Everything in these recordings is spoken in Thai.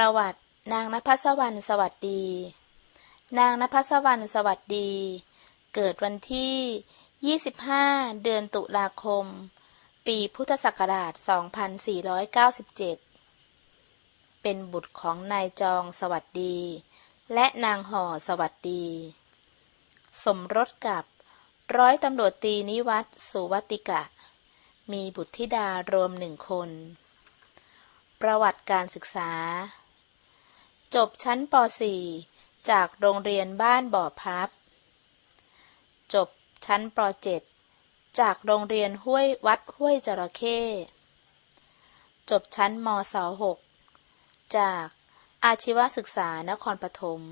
ประวัตินางนภัสวรรณสวัสดี นางนภัสวรรณสวัสดี เกิดวันที่ 25 เดือนตุลาคม ปีพุทธศักราช 2497 เป็นบุตรของนายจองสวัสดี และนางห่อสวัสดี สมรสกับร้อยตำรวจตรีนิวัตสุวัติกะ มีบุตรธิดารวมหนึ่งคน ประวัติการศึกษา จบชั้นป .4 จากโรงเรียนบ้านบ่อพลับ จบชั้นป .7 จากโรงเรียนห้วยวัดห้วยจระเข้ จบชั้นมศ .6 จากอาชีวศึกษานครปฐม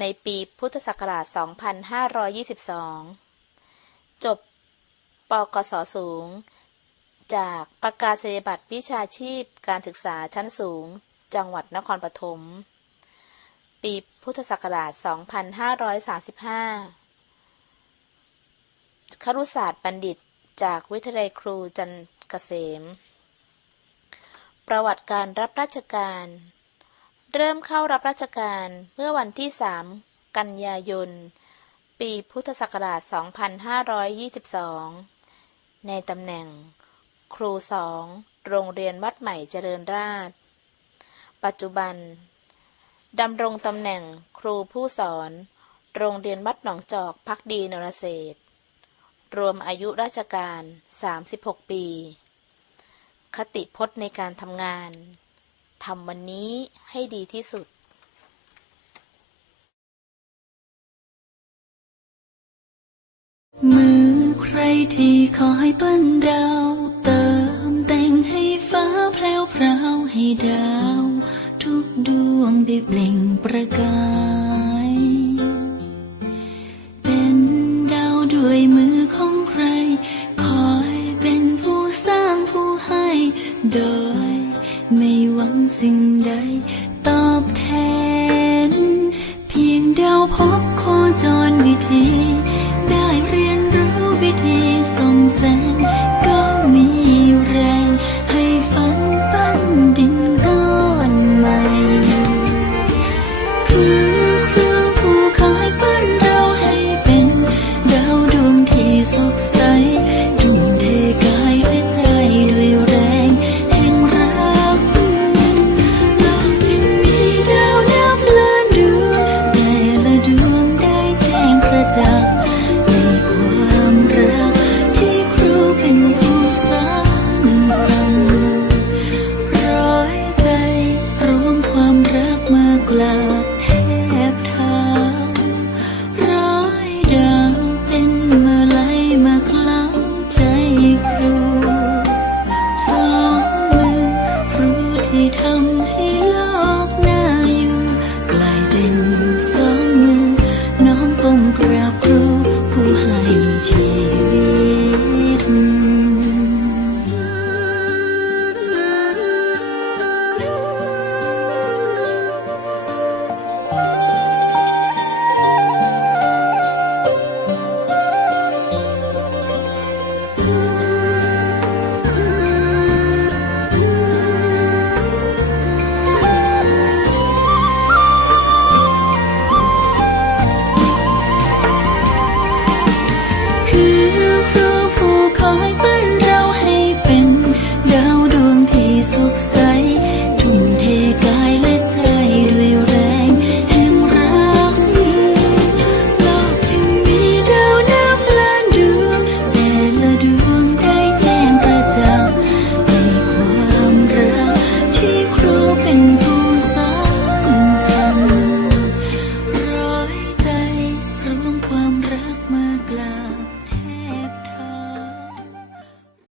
ในปีพุทธศักราช 2522 จบปกศสูง จากประกาศนียบัตรวิชาชีพการศึกษาชั้นสูง จังหวัดนครปฐม ปีพุทธศักราช 2535ครุศาสตร์บัณฑิตจากวิทยาลัยครูจันเกษม ประวัติการรับราชการ เริ่มเข้ารับราชการเมื่อวันที่ 3 กันยายน ปีพุทธศักราช 2522 ในตำแหน่ง ครูสอง โรงเรียนวัดใหม่เจริญราษฎร์ ปัจจุบันดำรงตำแหน่งครูผู้สอน โรงเรียนวัดหนองจอกพักดีนรเศษ รวมอายุราชการ 36 ปี คติพจน์ในการทำงานทำวันนี้ให้ดีที่สุดมือใครที่คอยปั้นดาว เติมแต่งให้ฟ้าแพรวพราวให้ดาว ทุกดวงได้เปล่งประกาย ก